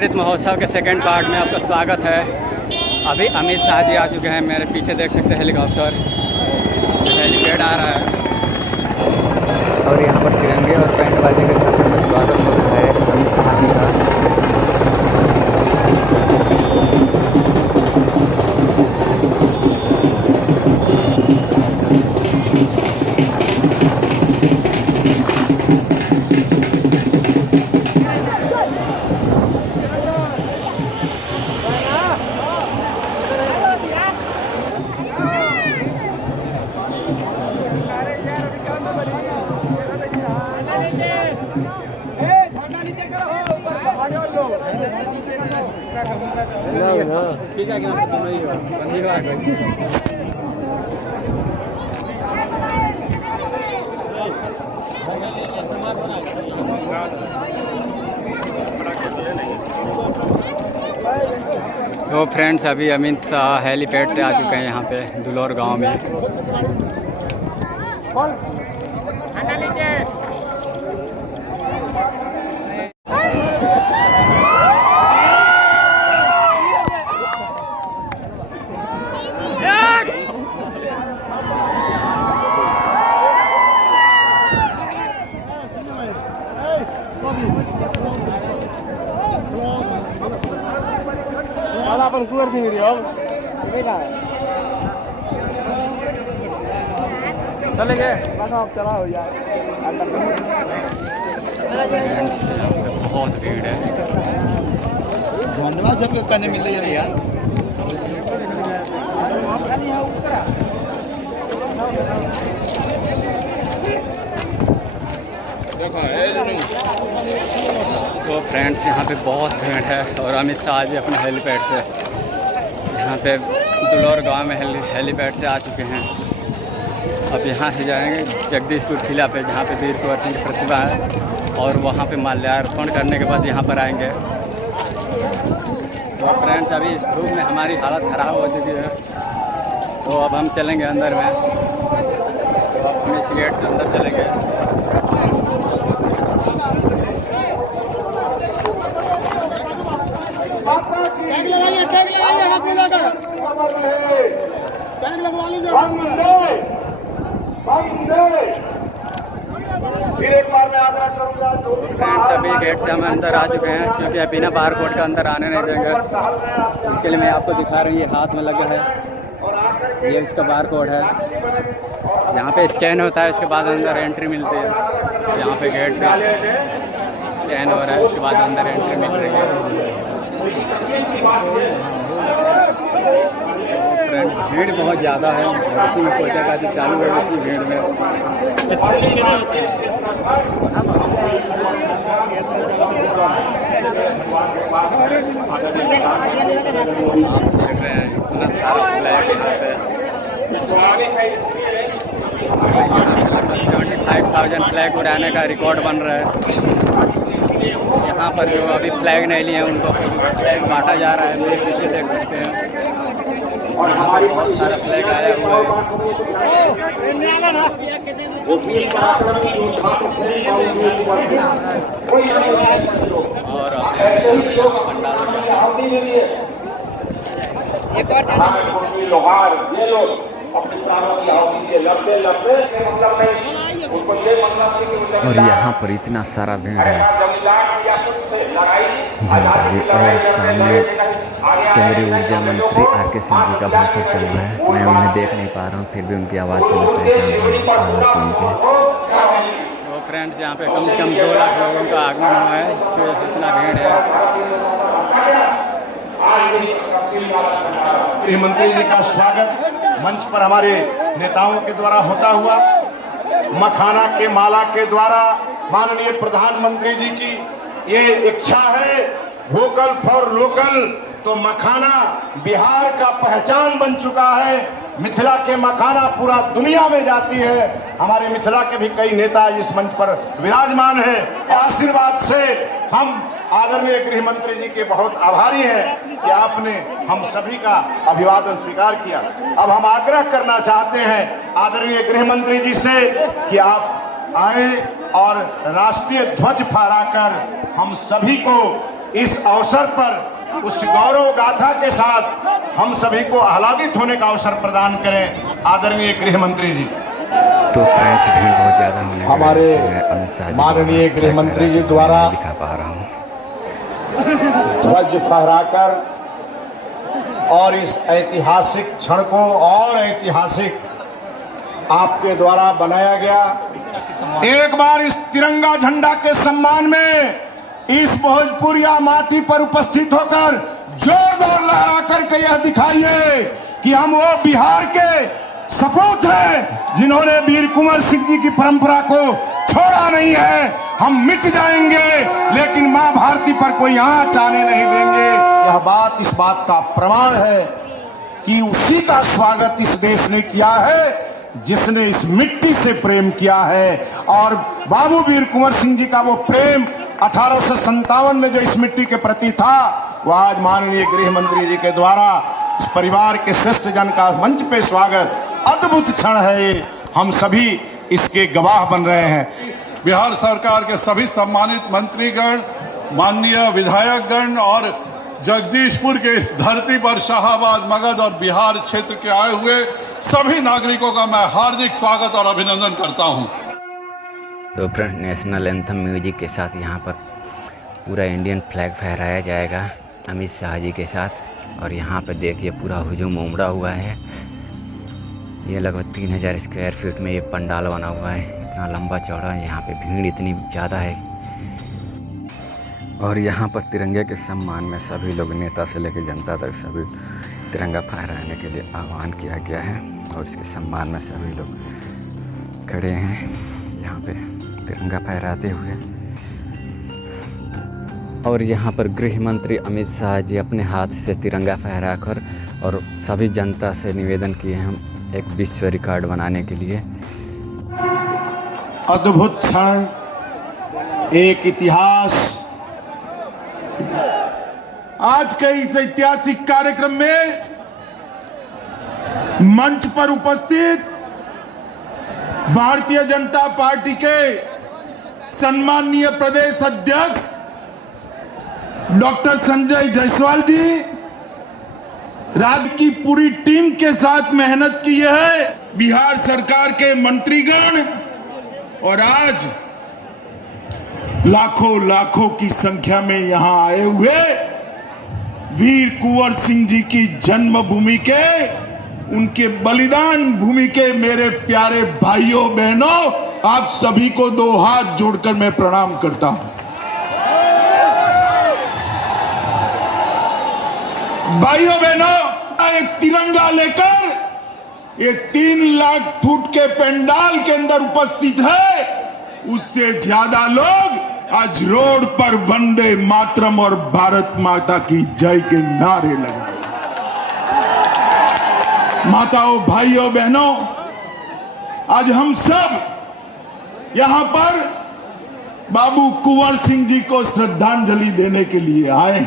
अमृत महोत्सव के second part में आपका स्वागत है। अभी अमित शाह जी आ चुके हैं। मेरे पीछे देख सकते हैं हेलीकॉप्टर, हेलीपैड आ रहा है और यहाँ पर तिरंगे और बैंड बाजे के साथ में स्वागत हो रहा है अमित शाह जी का। तो फ्रेंड्स, अभी अमित शाह हेलीपैड से आ चुके हैं यहाँ पे दुलौर गांव में। अपन कुआर से मिली अब चले गए चला हो यार। बहुत भीड़ है। धन्यवाद सबके करने मिल रही है यार। तो फ्रेंड्स, यहाँ पे बहुत भीड़ है और अमित शाह जी अपने हेलीपैड से यहाँ पे दुलौर गांव में हेलीपैड से आ चुके हैं। अब यहाँ से जाएंगे जगदीशपुर किला पे, जहाँ पे वीर कुंवर सिंह की प्रतिमा है, और वहाँ पे माल्यार्पण करने के बाद यहाँ पर आएंगे। तो फ्रेंड्स, अभी इस धूप में हमारी हालत ख़राब हो चुकी है, तो अब हम चलेंगे अंदर में। तो अब हम इस गेट से अंदर चलेंगे। टैग लगाइए हाथ में जाकर टैग लगवा लीजिए। फ्रेंड्स, अभी गेट से हम अंदर आ चुके हैं, क्योंकि बिना बार कोड का अंदर आने नहीं देंगे। इसके लिए मैं आपको दिखा रही हूँ, ये हाथ में लगा है, ये उसका बार कोड है। यहाँ पे स्कैन होता है, इसके बाद अंदर एंट्री मिलती है। यहाँ पे गेट पे स्कैन हो रहा है, उसके बाद अंदर एंट्री मिल रही है। फ्रेंड, भीड़ बहुत ज़्यादा है। इसी में कोयटा का चालू है, इसी भीड़ में। आप देख रहे हैं इतना सारा फ्लैग यहाँ पे। 75,000 फ्लैग उड़ाने का रिकॉर्ड बन रहा है। यहाँ पर जो अभी फ्लैग नहीं लिए हैं, उनको फ्लैग बांटा जा रहा है। मेरे पीछे देख सकते हैं, यहाँ पर बहुत सारा फ्लैग आया हुआ है। और और यहाँ पर इतना सारा भीड़ है जनता की। और सामने केंद्रीय ऊर्जा मंत्री आर.के. सिंह जी का भाषण चल रहा है। मैं उन्हें देख नहीं पा रहा हूँ, फिर भी उनकी आवाज़ से मैं पहचान रहा हूँ, आवाज़ सुन के। तो फ्रेंड्स, यहाँ पे कम से कम 2 लाख लोगों का आगमन हुआ है, इसकी वजह से इतना भीड़ है। गृह मंत्री जी का स्वागत मंच पर हमारे नेताओं के द्वारा होता हुआ, मखाना के माला के द्वारा माननीय प्रधानमंत्री जी की ये इच्छा है, वोकल फॉर लोकल। तो मखाना बिहार का पहचान बन चुका है। मिथिला के मखाना पूरा दुनिया में जाती है। हमारे मिथिला के भी कई नेता इस मंच पर विराजमान हैं। आशीर्वाद से हम आदरणीय गृह मंत्री जी के बहुत आभारी हैं कि आपने हम सभी का अभिवादन स्वीकार किया। अब हम आग्रह करना चाहते हैं आदरणीय गृह मंत्री जी से कि आप आए और राष्ट्रीय ध्वज फहराकर हम सभी को इस अवसर पर उस गौरव गाथा के साथ हम सभी को आह्लादित होने का अवसर प्रदान करें। आदरणीय गृह मंत्री जी। तो फ्रेंड्स भीड़ बहुत ज़्यादा होने हमारे माननीय गृह मंत्री जी द्वारा दिखा पा रहा हूँ ध्वज फहराकर और इस ऐतिहासिक क्षण को और ऐतिहासिक आपके द्वारा बनाया गया। एक बार इस तिरंगा झंडा के सम्मान में इस भोजपुरिया माटी पर उपस्थित होकर जोरदार लहरा करके यह दिखाइए कि हम वो बिहार के सपूत हैं जिन्होंने वीर कुंवर सिंह जी की परंपरा को छोड़ा नहीं है। हम मिट जाएंगे लेकिन मां भारती पर कोई आंच आने नहीं देंगे। यह बात इस बात का प्रमाण है कि उसी का स्वागत इस देश ने किया है जिसने इस मिट्टी से प्रेम किया है। और बाबू वीर कुंवर सिंह जी का वो प्रेम 1857 में जो इस मिट्टी के प्रति था वो आज माननीय गृह मंत्री जी के द्वारा इस परिवार के श्रेष्ठ जन का मंच पे स्वागत अद्भुत क्षण है। हम सभी इसके गवाह बन रहे हैं। बिहार सरकार के सभी सम्मानित मंत्रीगण, माननीय विधायकगण और जगदीशपुर के इस धरती पर शाहाबाद, मगध और बिहार क्षेत्र के आए हुए सभी नागरिकों का मैं हार्दिक स्वागत और अभिनंदन करता हूं। तो फ्रेंड नेशनल एंथम म्यूजिक के साथ यहाँ पर पूरा इंडियन फ्लैग फहराया जाएगा अमित शाह जी के साथ। और यहाँ पर देखिए पूरा हुजूम उमड़ा हुआ है। ये लगभग 3000 स्क्वायर फीट में ये पंडाल बना हुआ है। इतना लंबा चौड़ा है, यहाँ पे भीड़ इतनी ज़्यादा है। और यहाँ पर तिरंगे के सम्मान में सभी लोग, नेता से लेकर जनता तक, सभी तिरंगा फहराने के लिए आह्वान किया गया है। और इसके सम्मान में सभी लोग खड़े हैं यहाँ पे तिरंगा फहराते हुए। और यहाँ पर गृह मंत्री अमित शाह जी अपने हाथ से तिरंगा फहराकर और सभी जनता से निवेदन किए हैं हम एक विश्व रिकॉर्ड बनाने के लिए। अद्भुत क्षण, एक इतिहास। आज के इस ऐतिहासिक कार्यक्रम में मंच पर उपस्थित भारतीय जनता पार्टी के सम्माननीय प्रदेश अध्यक्ष डॉक्टर संजय जायसवाल जी, राज्य की पूरी टीम के साथ मेहनत की है, बिहार सरकार के मंत्रीगण और आज लाखों लाखों की संख्या में यहां आए हुए वीर कुंवर सिंह जी की जन्मभूमि के, उनके बलिदान भूमि के मेरे प्यारे भाइयों बहनों, आप सभी को दो हाथ जोड़कर मैं प्रणाम करता हूं। भाइयों बहनों, एक तिरंगा लेकर ये 3 लाख फुट के पंडाल के अंदर उपस्थित है, उससे ज्यादा लोग आज रोड पर वंदे मातरम और भारत माता की जय के नारे लगाए। माताओं, भाइयों बहनों, आज हम सब यहां पर बाबू कुंवर सिंह जी को श्रद्धांजलि देने के लिए आए।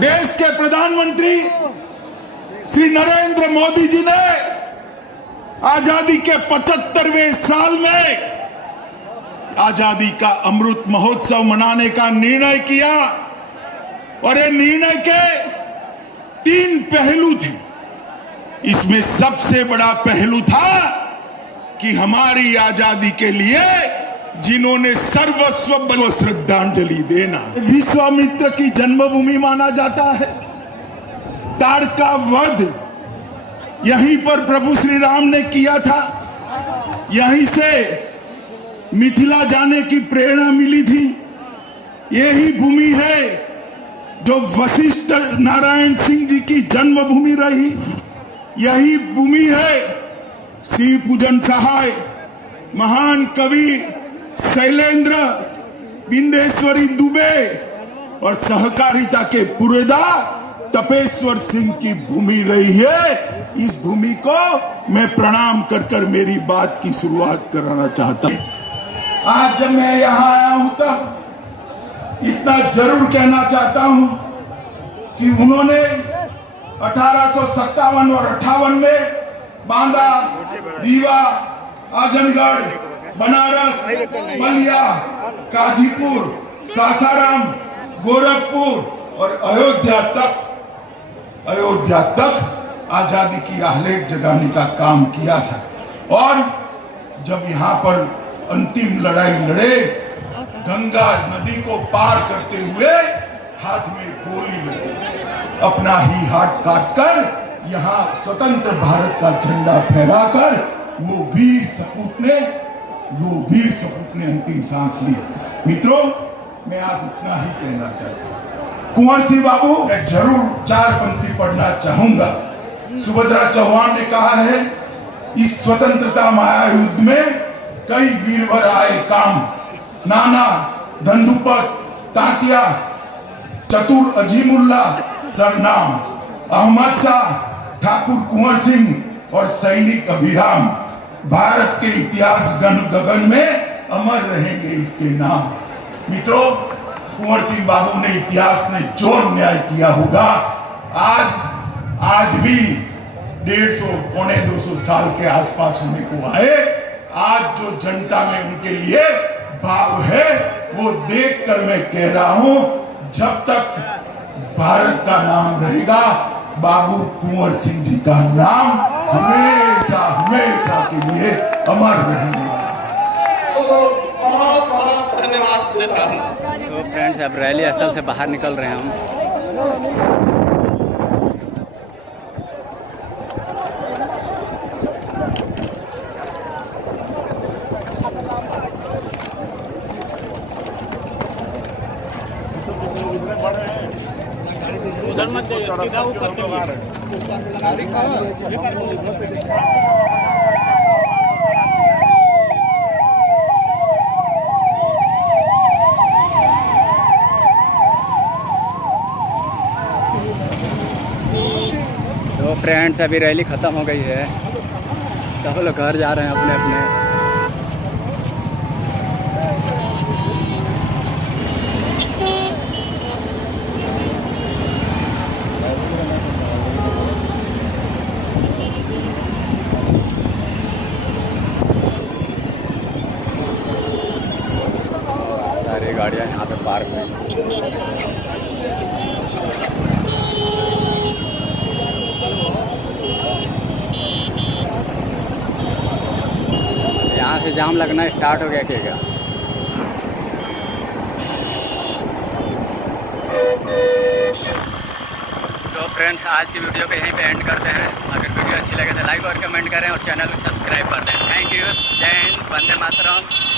देश के प्रधानमंत्री श्री नरेंद्र मोदी जी ने आजादी के 75वें साल में आजादी का अमृत महोत्सव मनाने का निर्णय किया। और ये निर्णय के 3 पहलू थे। इसमें सबसे बड़ा पहलू था कि हमारी आजादी के लिए जिन्होंने सर्वस्व को श्रद्धांजलि देना। विश्वामित्र की जन्मभूमि माना जाता है। ताड़का वध यहीं पर प्रभु श्री राम ने किया था। यहीं से मिथिला जाने की प्रेरणा मिली थी। यही भूमि है जो वशिष्ठ नारायण सिंह जी की जन्मभूमि रही। यही भूमि है शिव पूजन सहाय महान कवि शैलेंद्र बिंदेश्वरी दुबे और सहकारिता के पुरेदा तपेश्वर सिंह की भूमि रही है। इस भूमि को मैं प्रणाम कर कर मेरी बात की शुरुआत करना चाहता हूं। आज जब मैं यहां आया हूं तब इतना जरूर कहना चाहता हूं कि उन्होंने 1857 और 58 में बांदा, रीवा, आजमगढ़, बनारस, बलिया, काजीपुर, सासाराम, गोरखपुर और अयोध्या तक आजादी की आलेख जगाने का काम किया था। और जब यहाँ पर अंतिम लड़ाई लड़े, गंगा नदी को पार करते हुए हाथ में गोली लगी, अपना ही हाथ काटकर यहाँ स्वतंत्र भारत का झंडा फहराकर वो वीर सपूत ने अंतिम सांस ली। मित्रों, मैं आज इतना ही कहना चाहता हूँ। कुंवर सिंह बाबू, मैं जरूर 4 पंक्ति पढ़ना चाहूंगा। सुभद्रा चौहान ने कहा है, इस स्वतंत्रता महायुद्ध में कई वीरवर आए काम, नाना धंधुपत तांतिया, चतुर अजीमुल्ला सरनाम, अहमद शाह, ठाकुर कुंवर सिंह और सैनिक अभिराम, भारत के इतिहास गगन में अमर रहेंगे इसके नाम। मित्रों, कुंवर सिंह बाबू ने इतिहास में जो न्याय किया होगा, आज भी 150 पौने 200 साल के आसपास होने को आए, आज जो जनता में उनके लिए भाव है वो देखकर मैं कह रहा हूं, जब तक भारत का नाम रहेगा, बाबू कुंवर सिंह जी का नाम हमेशा के लिए अमर रहने वाला है। बहुत बहुत धन्यवाद देता हूँ। तो फ्रेंड्स, अब रैली स्थल से बाहर निकल रहे हैं हम। उधर मत जाइए, सीधा ऊपर चलिए। तो फ्रेंड्स, अभी रैली ख़त्म हो गई है, सब लोग घर जा रहे हैं अपने अपने। सारी गाड़ियाँ यहाँ पे पार्क हैं। यहाँ से जाम लगना स्टार्ट हो गया क्या? तो फ्रेंड्स, आज की वीडियो को यहीं पे एंड करते हैं। अगर वीडियो अच्छी लगे तो लाइक और कमेंट करें और चैनल को सब्सक्राइब कर दें। Thank you. जय हिंद, वंदे मातरम।